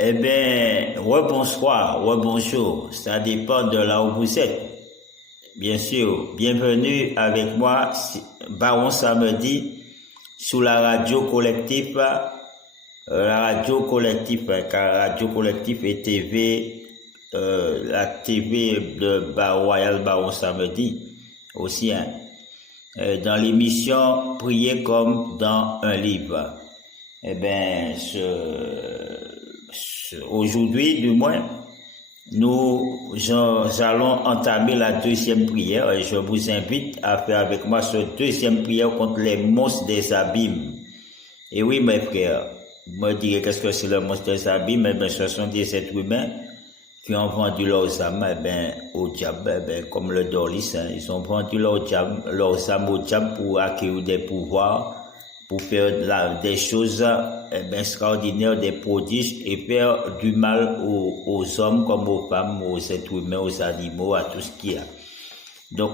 Eh bien, rebonsoir, rebonjour, ça dépend de là où vous êtes. Bien sûr, bienvenue avec moi, Baron Samedi, sous la radio collective, car la radio collective et TV, la TV de Royal Baron Samedi aussi, hein, dans l'émission Prier comme dans un livre. Eh bien, aujourd'hui, du moins, nous allons entamer la deuxième prière et je vous invite à faire avec moi cette deuxième prière contre les monstres des abîmes. Et oui, mes frères, vous me direz qu'est-ce que c'est le monstre des abîmes? Eh bien, ce sont des êtres humains qui ont vendu leurs âmes au diable, comme le Dorlis. Hein, ils ont vendu leurs âmes au diable pour acquérir des pouvoirs, pour faire des choses extraordinaires, des prodiges et faire du mal aux hommes comme aux femmes, aux êtres humains, aux animaux, à tout ce qu'il y a. Donc,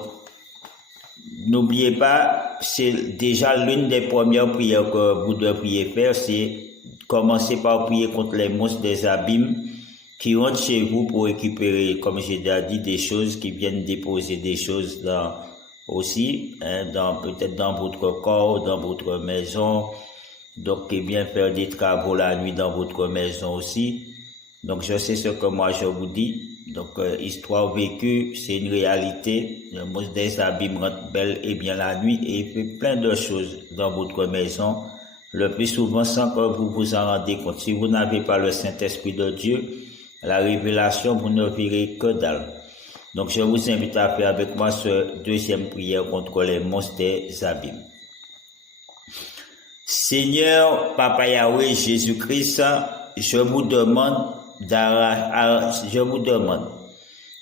n'oubliez pas, c'est déjà l'une des premières prières que vous devriez faire, c'est commencer par prier contre les monstres des abîmes qui rentrent chez vous pour récupérer, comme j'ai déjà dit, des choses, qui viennent déposer des choses aussi, peut-être dans votre corps, dans votre maison, donc qui viennent faire des travaux la nuit dans votre maison aussi. Donc je sais ce que moi je vous dis. Donc histoire vécue, c'est une réalité. Le monstre des abîmes rentre bel et bien la nuit et il fait plein de choses dans votre maison, le plus souvent sans que vous vous en rendez compte. Si vous n'avez pas le Saint-Esprit de Dieu, la révélation, vous ne verrez que dalle. Donc je vous invite à faire avec moi ce deuxième prière contre les monstres des abîmes. Seigneur, Papa Yahweh, Jésus-Christ, je vous demande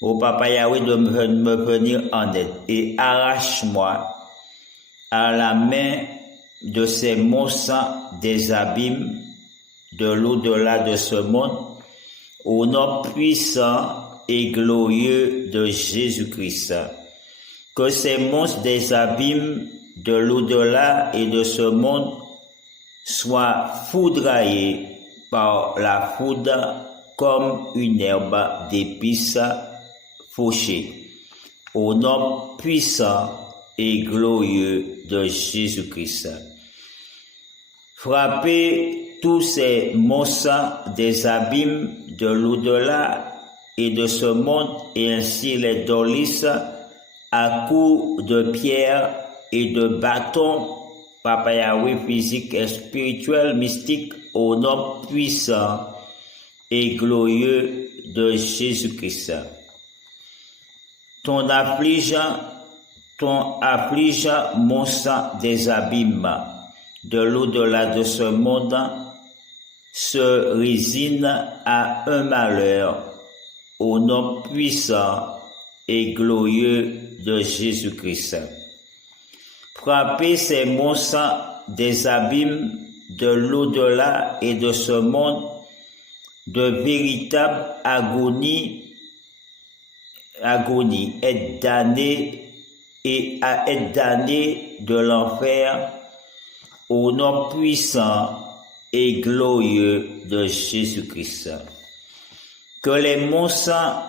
au Papa Yahweh de me venir en aide et arrache-moi à la main de ces monstres des abîmes de l'au-delà de ce monde, au nom puissant et glorieux de Jésus-Christ. Que ces monstres des abîmes de l'au-delà et de ce monde soient foudroyés par la foudre comme une herbe d'épices fauchée. Au nom puissant et glorieux de Jésus-Christ. Frappez tous ces monstres des abîmes de l'au-delà et de ce monde et ainsi les Dorlis à coups de pierre et de bâton, Papa Yahweh, physique et spirituel, mystique, au nom puissant et glorieux de Jésus-Christ. Ton afflige mon sang des abîmes de l'au-delà de ce monde se résigne à un malheur au nom puissant et glorieux de Jésus-Christ. Frappez ces monstres des abîmes de l'au-delà et de ce monde de véritable agonie, être damné et à être damné de l'enfer au nom puissant et glorieux de Jésus-Christ. Que les monstres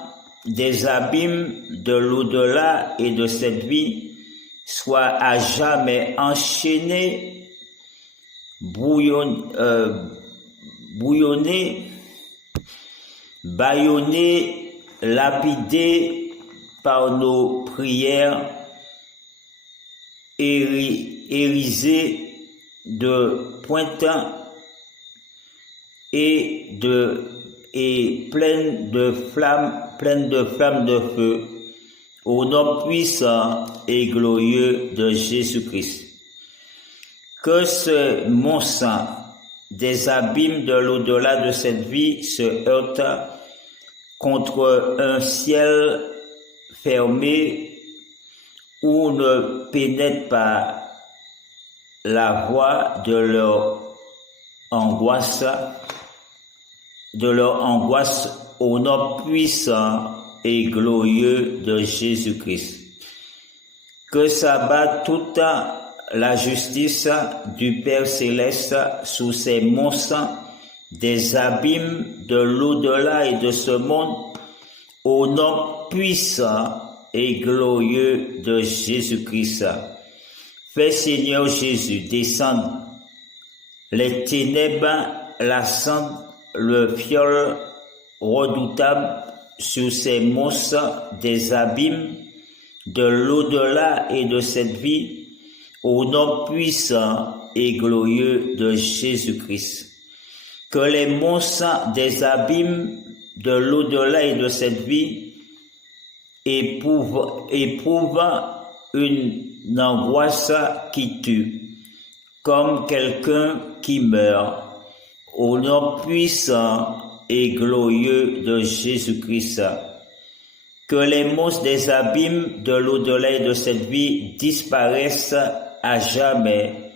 des abîmes de l'au-delà et de cette vie soient à jamais enchaînés, bouillonnés, bâillonnés, lapidés par nos prières, hérisés de pointe et pleine de flammes de feu, au nom puissant et glorieux de Jésus-Christ. Que ce monstre des abîmes de l'au-delà de cette vie se heurte contre un ciel fermé où ne pénètre pas la voix de leur angoisse au nom puissant et glorieux de Jésus-Christ. Que s'abatte toute la justice du Père Céleste sous ces monstres des abîmes de l'au-delà et de ce monde, au nom puissant et glorieux de Jésus-Christ. Fais, Seigneur Jésus, descendre les ténèbres, la cendre, le fiole redoutable sur ces monstres des abîmes de l'au-delà et de cette vie, au nom puissant et glorieux de Jésus-Christ. Que les monstres des abîmes de l'au-delà et de cette vie éprouvent une angoisse qui tue, comme quelqu'un qui meurt, au nom puissant et glorieux de Jésus-Christ. Que les monstres des abîmes de l'au-delà et de cette vie disparaissent à jamais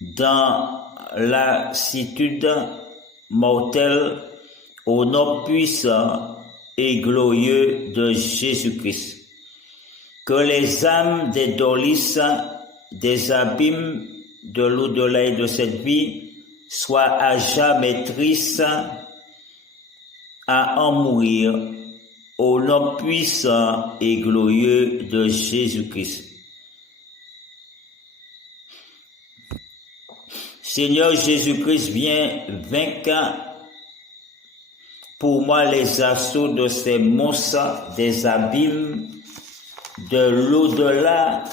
dans la lassitude mortelle, au nom puissant et glorieux de Jésus-Christ. Que les âmes des dolis des abîmes de l'au-delà et de cette vie soient à jamais tristes à en mourir, au nom puissant et glorieux de Jésus-Christ. Seigneur Jésus-Christ, viens vaincre pour moi les assauts de ces monstres des abîmes de l'au-delà,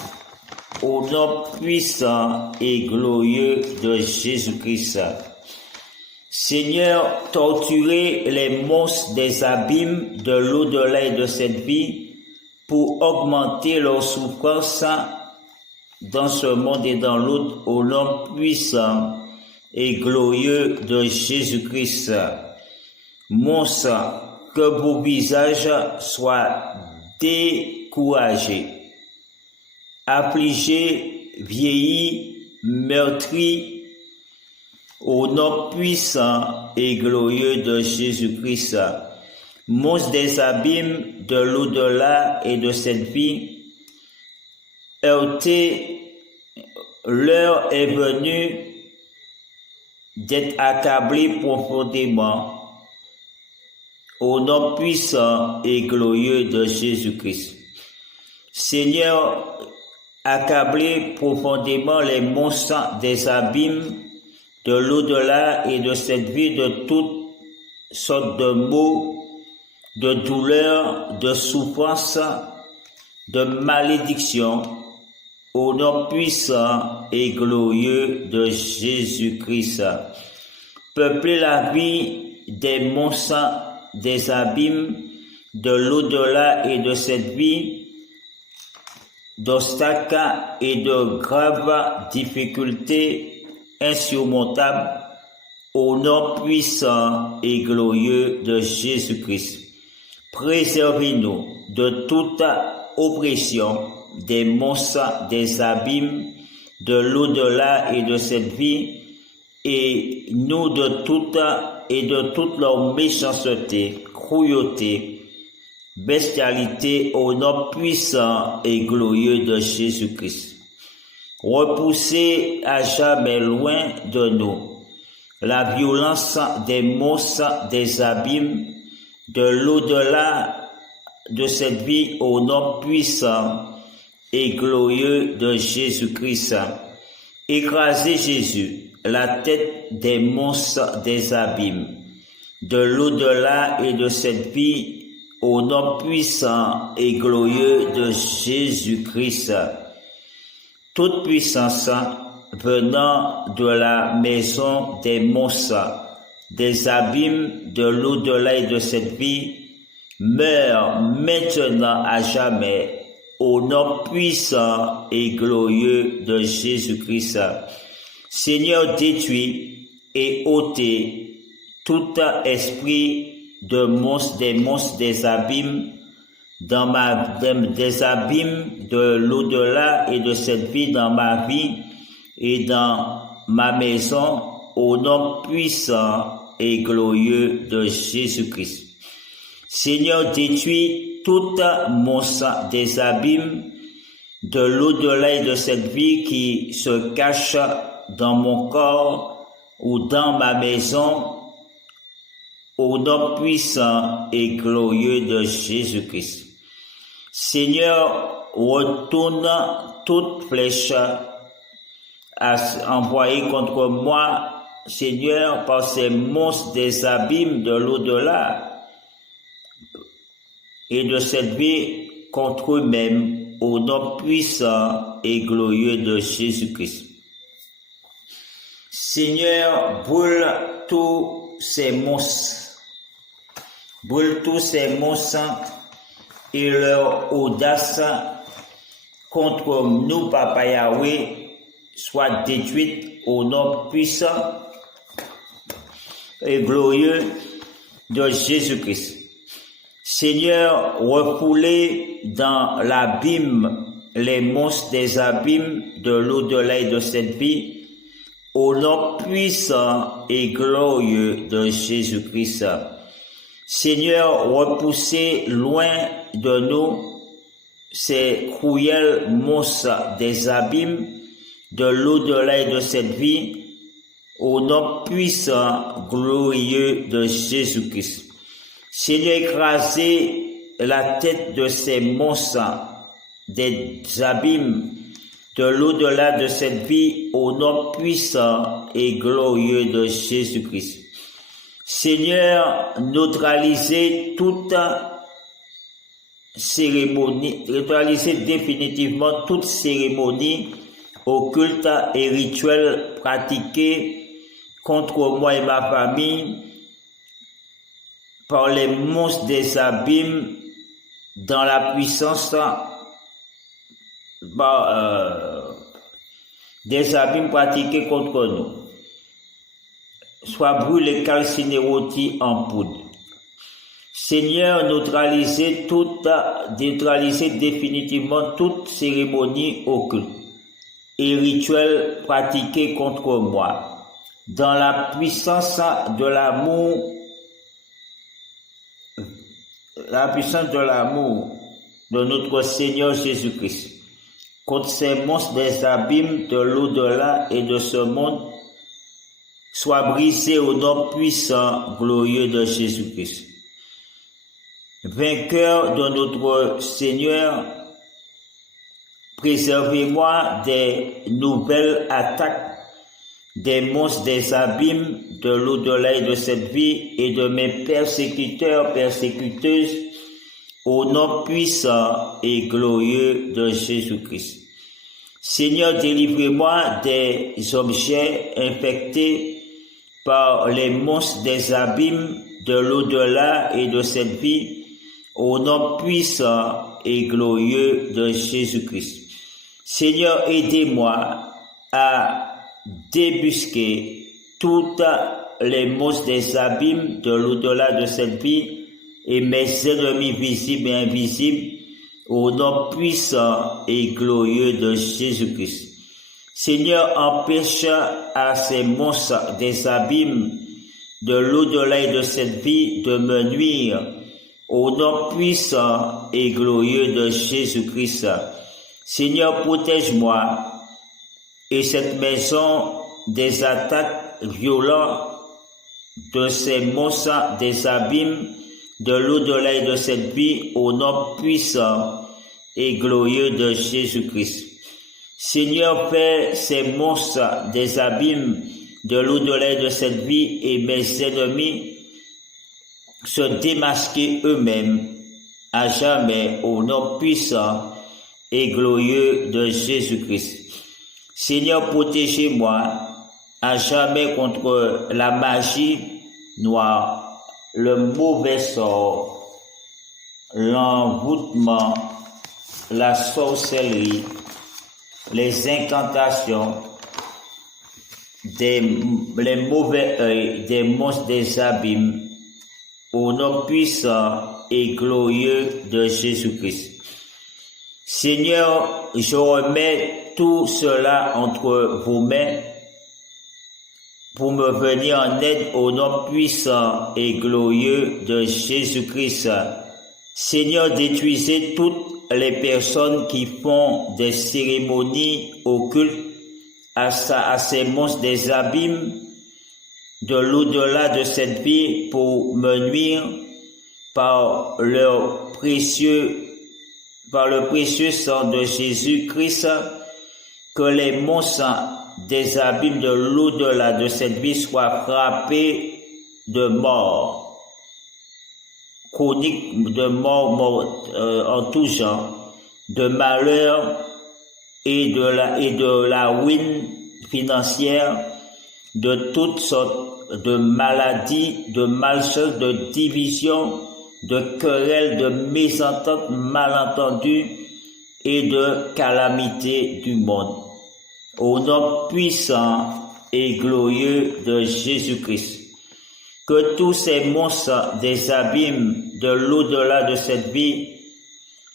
au nom puissant et glorieux de Jésus-Christ. Seigneur, torturez les monstres des abîmes de l'au-delà et de cette vie pour augmenter leur souffrance dans ce monde et dans l'autre, au nom puissant et glorieux de Jésus-Christ. Monstres, que vos visages soient découragés, affligés, vieillis, meurtris, au nom puissant et glorieux de Jésus-Christ. Monstres des abîmes de l'au-delà et de cette vie, heurtés, l'heure est venue d'être accablés profondément, au nom puissant et glorieux de Jésus-Christ. Seigneur, accablez profondément les monstres des abîmes de l'au-delà et de cette vie de toutes sortes de maux, de douleurs, de souffrances, de malédictions, au nom puissant et glorieux de Jésus-Christ. Peuplez la vie des monstres des abîmes de l'au-delà et de cette vie, d'obstacles et de graves difficultés insurmontables, au nom puissant et glorieux de Jésus-Christ. Préservez-nous de toute oppression des monstres des abîmes de l'au-delà et de cette vie, et nous de toute leur méchanceté, cruauté, bestialité, au nom puissant et glorieux de Jésus-Christ. Repoussez à jamais loin de nous la violence des monstres des abîmes de l'au-delà de cette vie, au nom puissant et glorieux de Jésus-Christ. Écrasez Jésus, la tête des monstres des abîmes de l'au-delà et de cette vie, au nom puissant et glorieux de Jésus-Christ. Toute puissance venant de la maison des monstres, des abîmes de l'au-delà et de cette vie, meurt maintenant à jamais, au nom puissant et glorieux de Jésus-Christ. Seigneur, détruis et ôtez tout esprit de monstres, des abîmes, des abîmes de l'au-delà et de cette vie dans ma vie et dans ma maison, au nom puissant et glorieux de Jésus-Christ. Seigneur, détruis tout monstre des abîmes de l'au-delà et de cette vie qui se cache dans mon corps ou dans ma maison, au nom puissant et glorieux de Jésus-Christ. Seigneur, retourne toute flèche envoyée contre moi, Seigneur, par ces monstres des abîmes de l'au-delà et de cette vie contre eux-mêmes, au nom puissant et glorieux de Jésus-Christ. Seigneur, brûle tous ces monstres, et leur audace contre nous, Papa Yahweh, soit détruite au nom puissant et glorieux de Jésus-Christ. Seigneur, refoulez dans l'abîme les monstres des abîmes de l'au-delà et de cette vie, au nom puissant et glorieux de Jésus-Christ. Seigneur, repoussez loin de nous ces cruels monstres des abîmes de l'au-delà et de cette vie, au nom puissant, glorieux de Jésus-Christ. Seigneur, écrasez la tête de ces monstres des abîmes de l'au-delà de cette vie, au nom puissant et glorieux de Jésus-Christ. Seigneur, neutralisez toute cérémonie, neutralisez définitivement toute cérémonie occulte et rituelle pratiquée contre moi et ma famille par les monstres des abîmes dans la puissance des abîmes pratiqués contre nous. Soit brûlés, calcinés, rôtis en poudre. Seigneur, neutralisez définitivement toute cérémonie occulte et rituel pratiqué contre moi, dans la puissance de l'amour, de notre Seigneur Jésus-Christ, contre ces monstres des abîmes de l'au-delà et de ce monde, soit brisés au nom puissant, glorieux de Jésus-Christ. Vainqueur de notre Seigneur, préservez-moi des nouvelles attaques des monstres des abîmes de l'au-delà et de cette vie et de mes persécuteurs, persécuteuses, au nom puissant et glorieux de Jésus-Christ. Seigneur, délivrez-moi des objets infectés par les monstres des abîmes de l'au-delà et de cette vie, au nom puissant et glorieux de Jésus-Christ. Seigneur, aidez-moi à débusquer toutes les monstres des abîmes de l'au-delà de cette vie et mes ennemis visibles et invisibles, au nom puissant et glorieux de Jésus-Christ. Seigneur, empêche à ces monstres des abîmes de l'au-delà et de cette vie de me nuire, au nom puissant et glorieux de Jésus-Christ. Seigneur, protège-moi et cette maison des attaques violentes de ces monstres des abîmes de l'au-delà et de cette vie, au nom puissant et glorieux de Jésus-Christ. Seigneur, fais ces monstres des abîmes de l'au-delà et de cette vie et mes ennemis se démasquer eux-mêmes à jamais, au nom puissant et glorieux de Jésus-Christ. Seigneur, protégez-moi à jamais contre la magie noire, le mauvais sort, l'envoûtement, la sorcellerie, les incantations, les mauvais œils des monstres des abîmes, au nom puissant et glorieux de Jésus-Christ. Seigneur, je remets tout cela entre vos mains pour me venir en aide au nom puissant et glorieux de Jésus-Christ. Seigneur, détruisez toutes les personnes qui font des cérémonies occultes à ces monstres des abîmes de l'au-delà de cette vie pour me nuire par le précieux sang de Jésus-Christ, que les monstres des abîmes de l'au-delà de cette vie soient frappés de mort chronique, de mort en tout genre, de malheur et de la ruine financière, de toutes sortes de maladies, de malchance, de divisions, de querelles, de mésententes, malentendus et de calamités du monde. Au nom puissant et glorieux de Jésus-Christ, que tous ces monstres des abîmes de l'au-delà de cette vie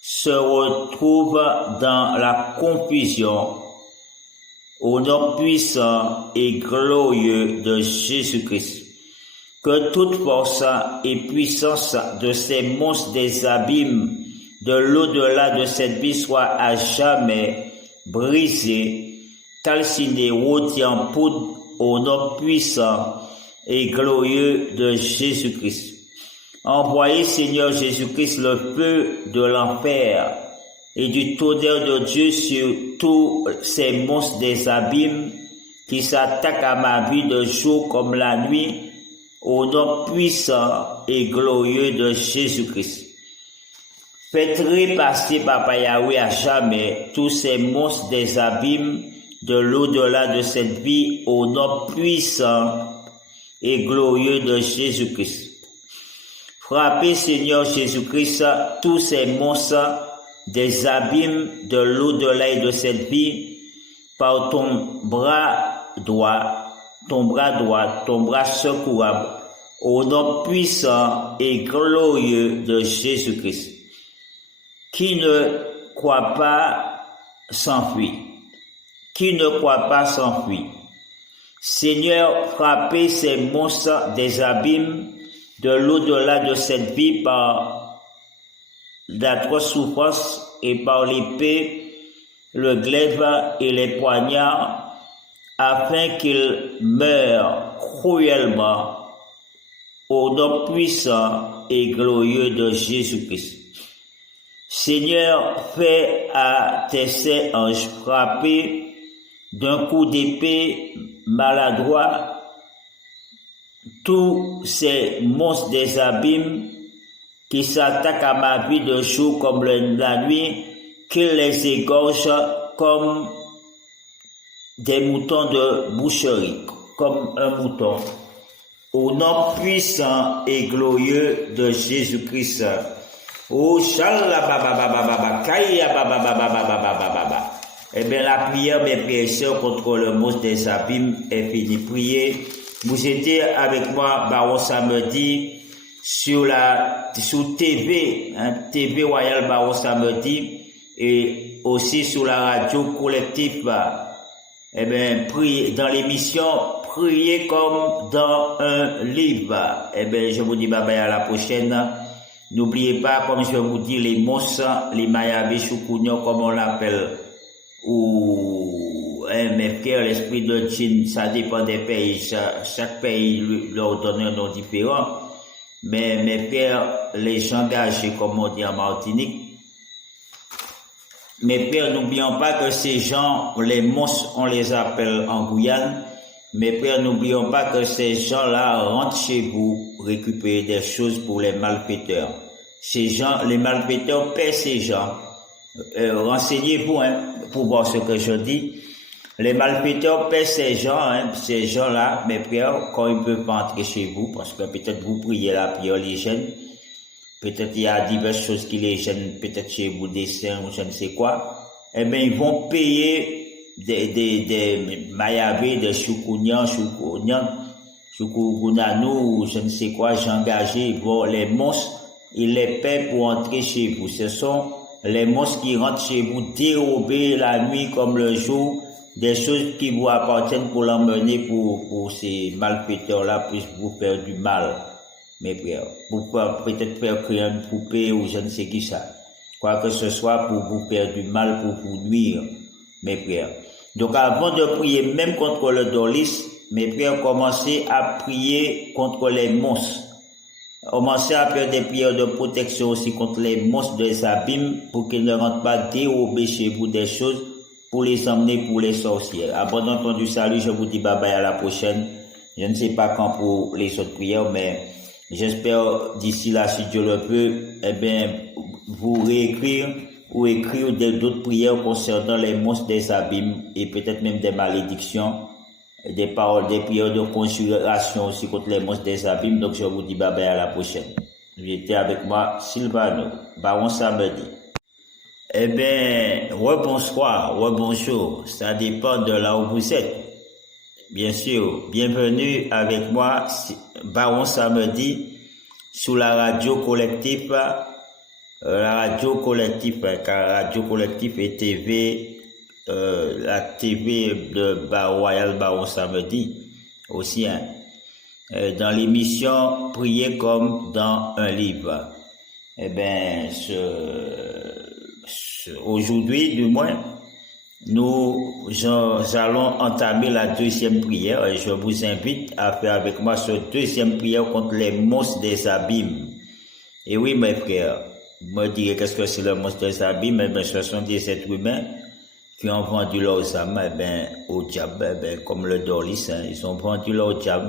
se retrouvent dans la confusion. Au nom puissant et glorieux de Jésus-Christ, que toute force et puissance de ces monstres des abîmes de l'au-delà de cette vie soit à jamais brisée, calcinée, rôtie en poudre, au nom puissant et glorieux de Jésus-Christ. Envoyez, Seigneur Jésus-Christ, le feu de l'enfer et du tonnerre de Dieu sur tous ces monstres des abîmes qui s'attaquent à ma vie de jour comme la nuit, au nom puissant et glorieux de Jésus-Christ. Faites repasser, Papa Yahweh, à jamais tous ces monstres des abîmes de l'au-delà de cette vie, au nom puissant et glorieux de Jésus-Christ. Frappez, Seigneur Jésus-Christ, tous ces monstres des abîmes de l'au-delà et de cette vie par ton bras droit, ton bras secourable, au nom puissant et glorieux de Jésus-Christ. Qui ne croit pas s'enfuit. Qui ne croit pas s'enfuit. Seigneur, frappez ces monstres des abîmes de l'au-delà de cette vie par d'atroces souffrances et par l'épée, le glaive et les poignards, afin qu'ils meurent cruellement au nom puissant et glorieux de Jésus-Christ. Seigneur, fais à tes saints anges frapper d'un coup d'épée maladroit tous ces monstres des abîmes qui s'attaquent à ma vie de jour comme la nuit, qu'ils les égorgent comme des moutons de boucherie, comme un mouton. Au nom puissant et glorieux de Jésus-Christ. Oh, eh bien, la prière, mes frères et sœurs, contre le monstre des abîmes est finie. Priez. Vous étiez avec moi, Baron Samedi, sur TV, TV Royal Baron Samedi, et aussi sur la radio collective. Eh bien, priez, dans l'émission, priez comme dans un livre. Eh bien, je vous dis bye bye à la prochaine. N'oubliez pas, comme je vous dis, les monstres, les mayabés choukounions, comme on l'appelle, ou mes frères, l'esprit de djinn, ça dépend des pays. Chaque pays leur donne un nom différent. Mais mes frères, les gens engagés, comme on dit en Martinique, mes frères, n'oublions pas que ces gens, les monstres, on les appelle en Guyane. Mes frères, n'oublions pas que ces gens-là rentrent chez vous récupérer des choses pour les malfaiteurs. Ces gens, les malfaiteurs paient ces gens. Renseignez-vous pour voir ce que je dis. Les malfaiteurs paient ces gens-là, mes frères, quand ils peuvent pas entrer chez vous, parce que peut-être vous priez la prière les gêne. Peut-être il y a diverses choses qui les gênent, peut-être chez vous des saints ou je ne sais quoi. Eh bien, ils vont payer des mayabés, des choukounians, choukounananou, je ne sais quoi, j'ai engagé, bon, les monstres, ils les paient pour entrer chez vous. Ce sont les monstres qui rentrent chez vous, dérober la nuit comme le jour, des choses qui vous appartiennent pour l'emmener pour ces malfaiteurs-là, puissent vous faire du mal, mes frères. Pour peut-être faire créer une poupée ou je ne sais qui ça. Quoi que ce soit pour vous faire du mal, pour vous nuire, mes frères. Donc avant de prier même contre le dolis, mes prières, commencez à prier contre les monstres. Commencez à faire des prières de protection aussi contre les monstres des abîmes pour qu'ils ne rentrent pas dérober chez vous des choses pour les emmener pour les sorcières. Avant d'entendre du salut, je vous dis bye bye, à la prochaine. Je ne sais pas quand pour les autres prières, mais j'espère d'ici là, si Dieu le peut, eh bien, vous réécrire ou écrire d'autres prières concernant les monstres des abîmes et peut-être même des malédictions, des paroles, des prières de conjuration aussi contre les monstres des abîmes. Donc je vous dis bye bye, à la prochaine. J'étais avec moi, Sylvano, Baron Samedi. Eh bien, rebonsoir, rebonjour, ça dépend de là où vous êtes. Bien sûr, bienvenue avec moi, Baron Samedi, sous la radio collective, car radio collective et TV, la TV de Royal Baron Samedi aussi, hein, dans l'émission Prier comme dans un livre. Eh bien, aujourd'hui, du moins, nous allons entamer la deuxième prière et je vous invite à faire avec moi cette deuxième prière contre les monstres des abîmes. Et oui, mes frères, vous me direz qu'est-ce que c'est le monstre des abîmes? Eh bien, ce sont des êtres humains qui ont vendu leurs âmes, au diable, comme le Dorlis, hein, ils ont vendu leur diable.